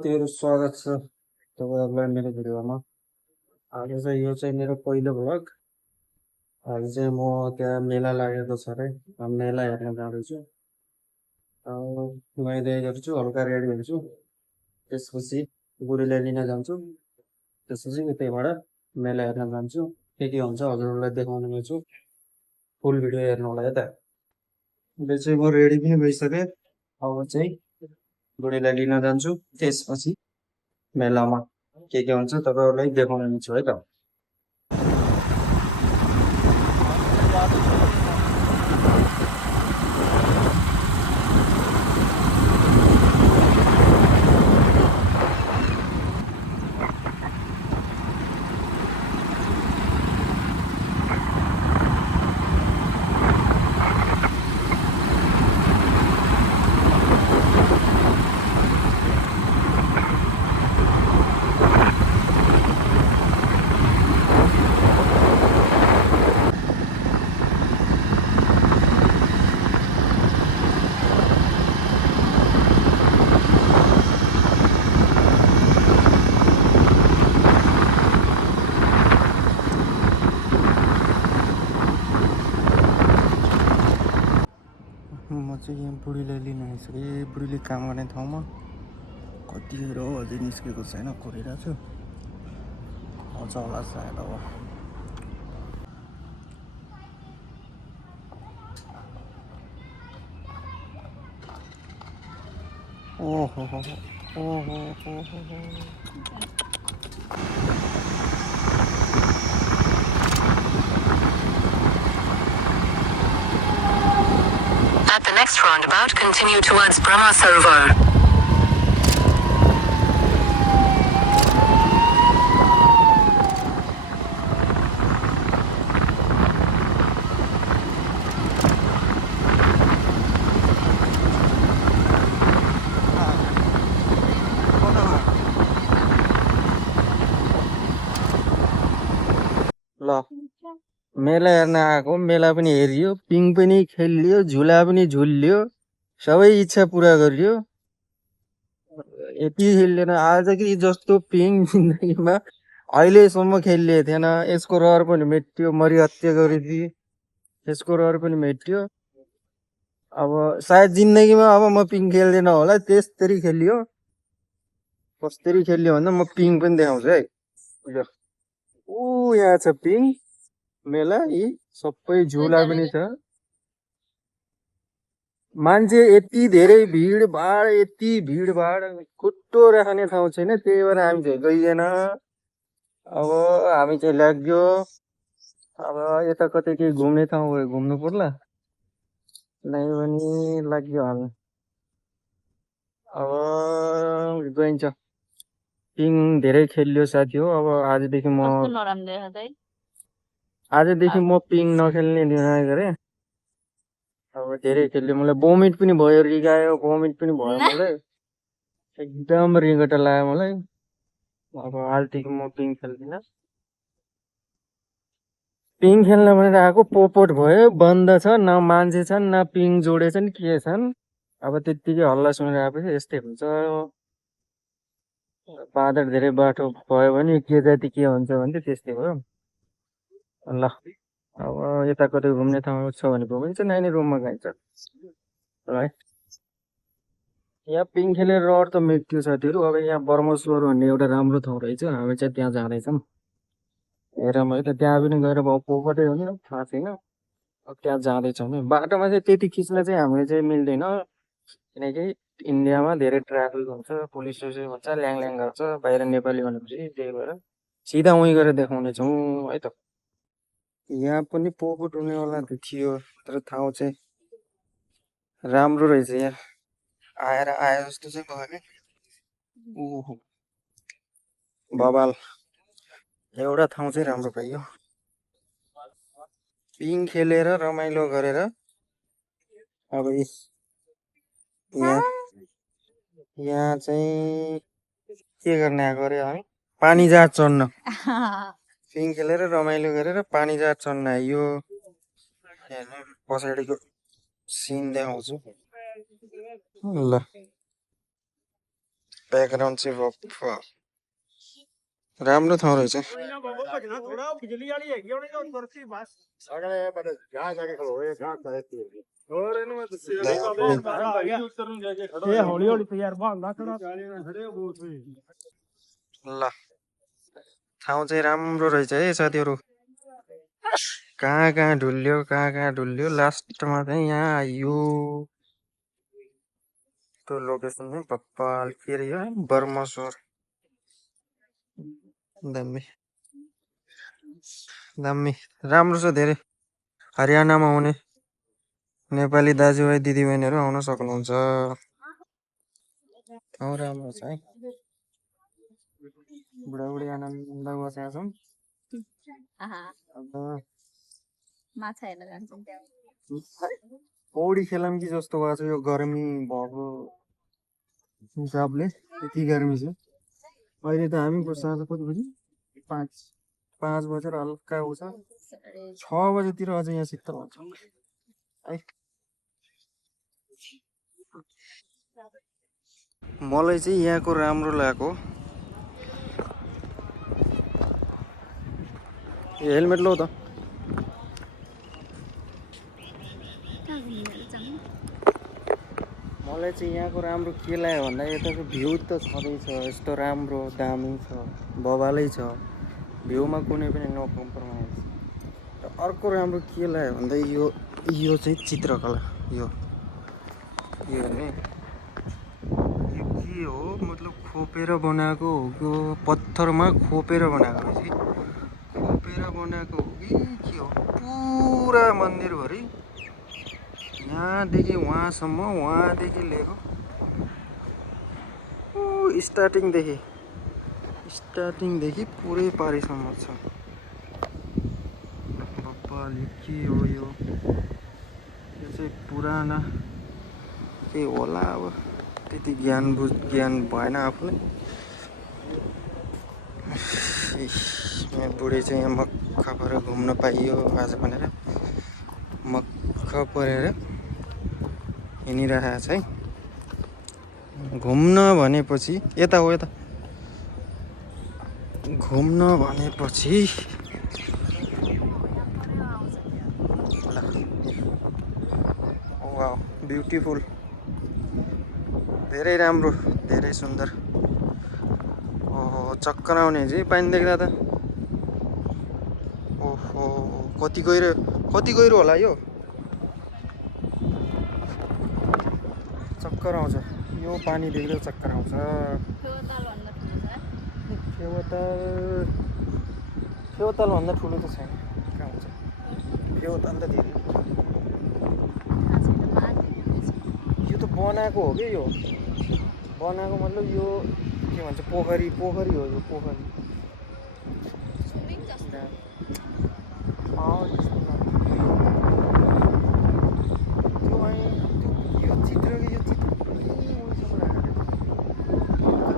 तेरो स्वागत छ तपाईँहरूलाई मेरो भिडियोमा। आज चाहिँ यो चाहिँ मेरो पहिलो भ्लग। आज चाहिँ म त्यहाँ मेला लागेको छ अरे, मेला हेर्न जाँदैछु। नुहाइधुवाइ गर्छु, हल्का रेडी हुन्छु, त्यसपछि बुढीलाई लिन जान्छु, त्यसपछि उतैबाट मेला हेर्न जान्छु। के हुन्छ हजुरहरूलाई देखाउने छु। फुल भिडियो हेर्नु होला है त। अहिले चाहिँ म रेडी पनि भइसकेँ। अब चाहिँ बुढीलाई लिन जान्छु, त्यसपछि मेलामा के हुन्छ तपाईँहरूलाई देखाउने छु है त। म चाहिँ यहाँ बुढीलाई लिन आइसकेँ। बुढीले काम गर्ने ठाउँमा कतिखेर हो अझै निस्केको छैन, कुरिरहेको छु। आउँछ होला सायद अब। ओहो हो At the next roundabout, continue towards Brahma Sarovar. ल मेला हेर्न आएको, मेला पनि हेरियो, पिङ पनि खेलियो, झुला पनि झुलियो, सबै इच्छा पुरा गरियो। यति खेलिएन आज कि जस्तो पिङ जिन्दगीमा अहिलेसम्म खेलिएको थिएन। यसको रहर पनि मेट्यो, मरिहत्या गरिदिए, यसको रहर पनि मेट्यो। अब सायद जिन्दगीमा अब म पिङ खेल्दैन होला, त्यसरी खेलियो। कसरी खेलियो भन्दा म पिङ पनि देखाउँछु है। ऊ यहाँ छ पिङ मेला, यी सबै झुला पनि छ। मान्छे यति धेरै भिडभाड, यति भिडभाड, खुट्टो राख्ने ठाउँ छैन, त्यही भएर हामी चाहिँ गइएन। अब हामी चाहिँ लाग्यो। अब यता कतै केही घुम्ने ठाउँ गयो घुम्नु पर्ला, नै भने लाग्यो हाल्नु। अब गइन्छ। पिङ धेरै खेलियो साथी हो। अब आजदेखि म पिङ नखेल्ने निर्णय गरेँ। अब धेरै खेल्यो, मलाई भोमिट पनि भयो, रिगायो, भोमिट पनि भयो मलाई, एकदम रिङ्गटा लाग्यो मलाई। अब आजदेखि म पिङ खेल्दिनँ। पिङ खेल्न भनेर आएको, पोपट भयो, बन्द छ, न मान्छे छन्, न पिङ जोडेछन्, के छन्। अब त्यत्तिकै हल्ला सुनेर आएपछि यस्तै हुन्छ। बाँदर धेरै बाटो भयो भने के जाति के हुन्छ भने त्यस्तै भयो। ल अब यता कतै घुम्ने ठाउँ छ भने घुमिन्छ, नानी रुममा गइन्छ है। यहाँ पिङ खेलेर रहर त मेट्यो साथीहरू। अब यहाँ बर्मसोर भन्ने एउटा राम्रो ठाउँ रहेछ, हामी चाहिँ त्यहाँ जाँदैछौँ। हेरौँ है त, त्यहाँ पनि गएर पोपटै हो नि थाहा छैन। अब त्यहाँ जाँदैछौँ है। बाटोमा चाहिँ त्यति खिच्न चाहिँ हामीले चाहिँ मिल्दैन, किनकि इन्डियामा धेरै ट्राफिक हुन्छ, पुलिस हुन्छ, ल्याङ गर्छ बाहिर नेपाली भनेपछि। त्यही भएर सिधा उहीँ गएर देखाउने छौँ है त। यहाँ पनि पोपट हुनेवाला थियो, तर ठाउँ चाहिँ राम्रो रहेछ। यहाँ आए जस्तो चाहिँ भयो नि। ओहो बबाल, एउटा ठाउँ चाहिँ राम्रो पाइयो। पिङ खेलेर रमाइलो गरेर अब यहाँ चाहिँ के गर्ने आएको अरे हामी, पानी जहाज चढ्न। पिङ खेलेर रमाइलो गरेर पानी जहाज चढ्न आइयो। पछाडिको सिन देखाउँछु ल। ब्याकग्राउन्ड चाहिँ राम्रो ठाउँ रहेछ। ल ठाउँ चाहिँ राम्रो रहेछ है साथीहरू। कहाँ कहाँ डुल्यो लास्टमा चाहिँ यहाँ आइयो। त्यो लोकेसन चाहिँ भप्पाल के अरे यो बर्मसोर। दामी दामी राम्रो छ धेरै। हरियाणामा हुने नेपाली दाजुभाइ दिदीबहिनीहरू आउन सक्नुहुन्छ। ठाउँ राम्रो छ है। बुढाबुढी आनन्द बसेका छौँ। पौडी खेलाम कि जस्तो भएको छ यो गर्मी भएको हिसाबले। यति गर्मी छ अहिले त हामीको साँझ कति बजी 5 बजेर हल्का आउँछ। 6 बजेतिर अझ यहाँ शीतल हुन्छ है। मलाई चाहिँ यहाँको राम्रो लाग्यो। हेलमेट लो त। मलाई चाहिँ यहाँको राम्रो के लाग्यो भन्दा यताको भ्यू त छँदैछ यस्तो राम्रो दामी छ बवालै छ। भ्यूमा कुनै पनि नो कम्प्रोमाइज। र अर्को राम्रो के लाग्यो भन्दा यो चाहिँ चित्रकला यो हेर्ने यो के हो मतलब खोपेर बनाएको हो कि पत्थरमा खोपेर बनाएको रहेछ। खोपेर बनाएको हो कि के हो पुरा मन्दिरभरि यहाँदेखि वहाँसम्म वहाँदेखि लिएको स्टार्टिङदेखि पुरै पारिसम्म छ। बप्पाले के हो यो चाहिँ पुराना के होला अब त्यति ज्ञान भएन आफूलाई। बुढी चाहिँ यहाँ मक्ख परेर घुम्न पाइयो आज भनेर मक्ख परेर हिँडिरहेको छ है। घुम्न भनेपछि यता हो यता घुम्न भनेपछि वाउ ब्युटिफुल धेरै राम्रो धेरै सुन्दर। ओहो चक्कर आउने चाहिँ पानी देख्दा त। ओहो कति गहिरो होला यो। चक्कर आउँछ यो पानी देख्दा चक्कर आउँछ। फेवताल भन्दा ठुलो त छैन कहाँ हुन्छ। फेवताल त धेरै यो त बनाएको हो कि यो बनाएको मतलब यो के भन्छ पोखरी हो यो पोखरी। यो चित्र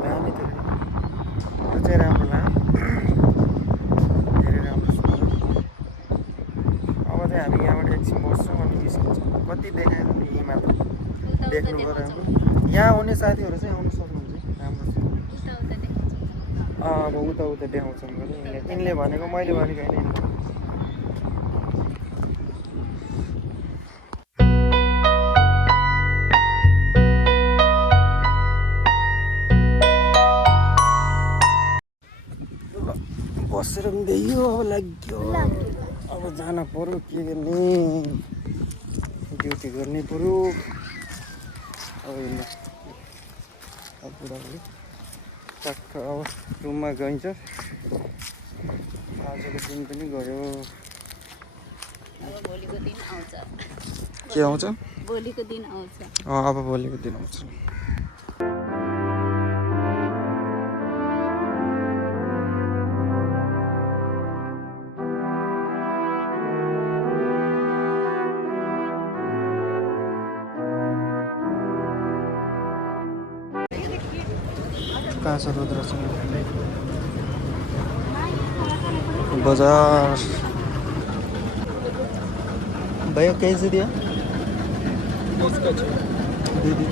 दामी त यो चाहिँ राम्रो लाग्यो धेरै राम्रो सुन्दर। अब चाहिँ हामी यहाँबाट एकछिन बस्छौँ अनि निस्किन्छौँ। कति देखायो यहीँ मात्र देख्नु पऱ्यो राम्रो। यहाँ आउने साथीहरू चाहिँ आउनु सक्नुहुन्छ राम्रो छ। अब उता देखाउँछौँ भने यिनले भनेको मैले भनेको होइन। बसेर पनि भ्याइयो अब लाग्यो। अब जान पर्यो के गर्ने ड्युटी गर्ने पर्यो। अब बुढाबुढी टक्क अब रुममा गइन्छ। आजको दिन पनि गयो। भोलिको दिन आउँछ। के आउँछ? भोलिको दिन आउँछ। अब भोलिको दिन आउँछ। कहाँ छ रुद्रसिंह बाजार। भैया कैसे दिया? दीदी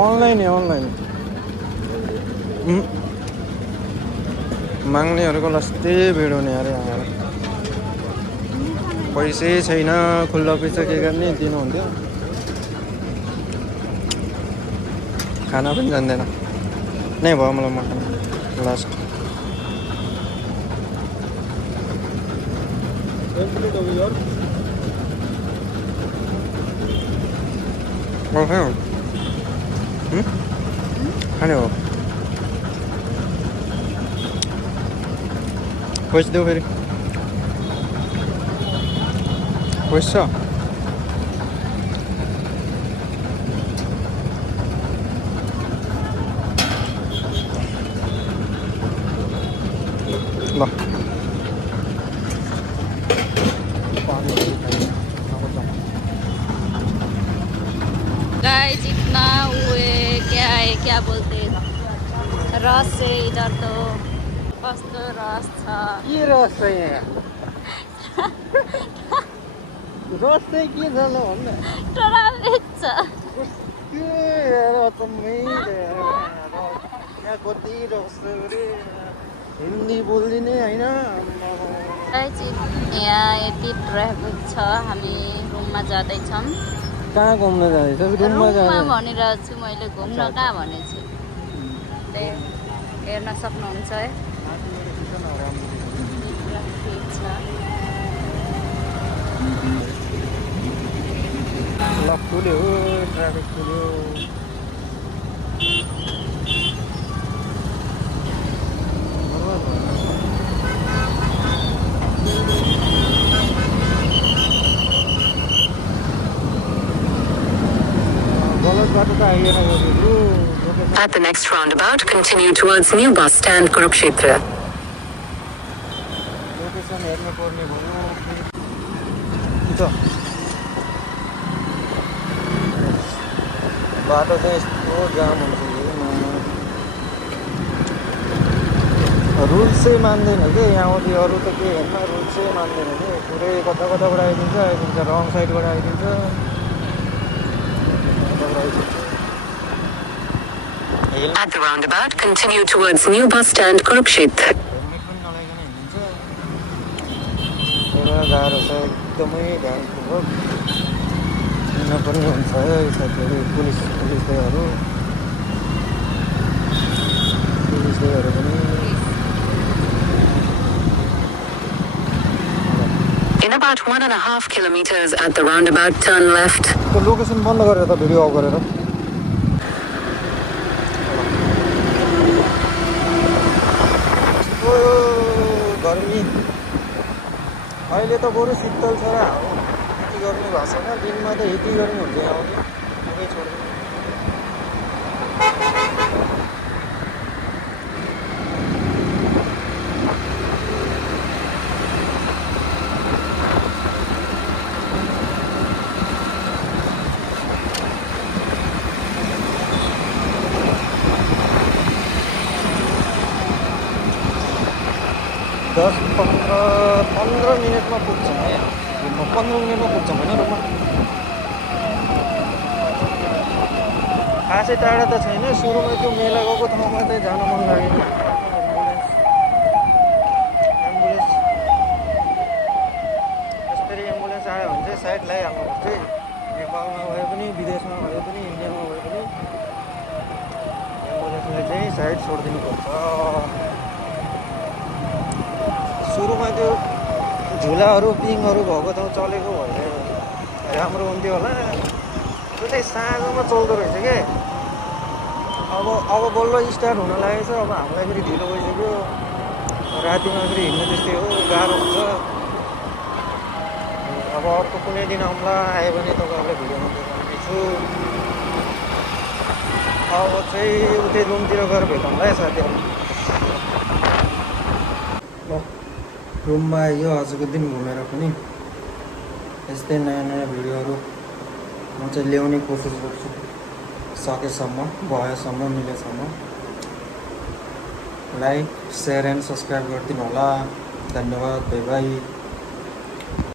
अनलाइन माग्नेहरूको लस्टै भिड हुने अरे आएर पैसै छैन खुल्ला पैसा के गर्ने दिनुहुन्थ्यो खाना पनि जान्दैन नै भयो मलाई मटन लास्ट खाने हो पैसा देऊ फेरि पैसा ल गाइस इतना हुए क्या बोलते हैं रस है इधर तो कस्तो रस छ के रस छ यहाँ रस चाहिँ के छ ल भन्नु टरामित छ के यार अचम्मै यहाँ कति रस छ रे हिन्दी बोल्दिने होइन गाइस यहाँ यति ट्राफिक छ हामी रुममा जाँदैछौँ कहाँ घुम्न जाँदैछ रुममा रुममा जाँदै भनिरहेको छु मैले घुम्न कहाँ भनेछु त्यही हेर्न सक्नुहुन्छ है ट्राफिक छ ल खुल्यो ट्राफिक खुल्यो गलत बाटो त आइएन गयो At the next roundabout, continue towards New Bus Stand, Kurukshetra. Location हेर्नु पर्ने भयो बाटो चाहिँ यस्तो जाम हुन्छ रुल्सै मान्दैन कि यहाँ अरू त के हेर्न रुल्सै मान्दैन कि पुरै कता कताबाट आइदिन्छ रङ साइडबाट आइदिन्छ At the roundabout, continue towards New Bus Stand, Kurukshetra. Helmet पनि नलाइकन हिँडिन्छ एउटा गाह्रो छ एकदमै ध्यानपूर्वक हिँड्न पनि हुन्छ साथीहरू पुलिस दाइहरू पनि In about 1.5 kilometers at the roundabout, turn left. त्यो लोकेसन बन्द गरेर त भिडियो अफ गरेर गर्मी अहिले त बरु शीतल छ र हावा यति गर्मी भएको छैन दिनमा त यति गर्मी हुन्छ यहाँ पुरै छोड्नु 10-15 मिनटमा पुग्छौँ है 15 मिनटमा पुग्छौँ होइन रुममा खासै टाढा त छैन सुरुमा त्यो मेला गएको ठाउँमा चाहिँ जान मन लागेन एम्बुलेन्स यसरी एम्बुलेन्स आयो भने चाहिँ साइड लगाइहाल्नुपर्छ है नेपालमा भए पनि विदेशमा भए पनि इन्डियामा भए पनि एम्बुलेन्सलाई चाहिँ साइड छोडिदिनुपर्छ सुरुमा त्यो झुलाहरू पिङहरू भएको ठाउँ चलेको भए राम्रो हुन्थ्यो होला त्यो चाहिँ साँझमा चल्दो रहेछ के अब बल्ल स्टार्ट हुन लागेको छ अब हामीलाई फेरि ढिलो भइसक्यो रातिमा फेरि हिँड्नु त्यस्तै हो गाह्रो हुन्छ अब अर्को कुनै दिन आउँला आयो भने तपाईँहरूलाई भिडियोमा देखाउनेछु अब चाहिँ उतै रुमतिर गएर भेटौँला है साथीहरू रुममा आइयो आजको दिन घुमेर पनि यस्तै नयाँ नयाँ भिडियोहरू म चाहिँ ल्याउने कोसिस गर्छु सकेसम्म भएसम्म मिलेसम्म लाइक सेयर एन्ड सब्सक्राइब गरिदिनु होला धन्यवाद बाई बाई